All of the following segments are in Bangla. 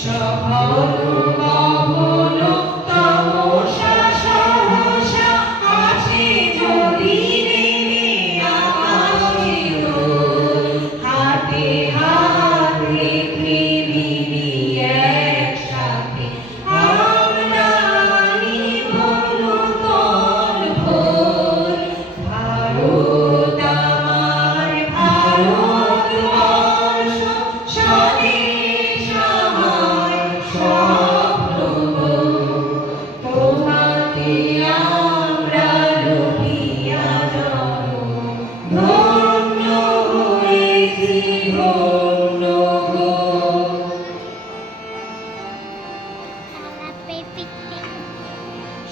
সভা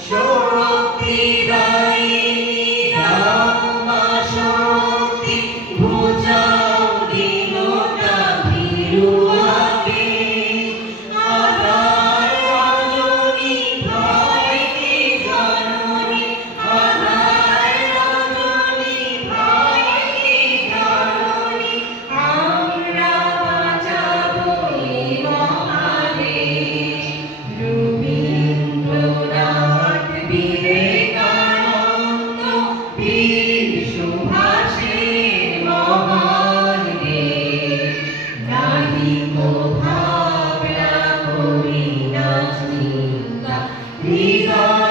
Show up, leader. Be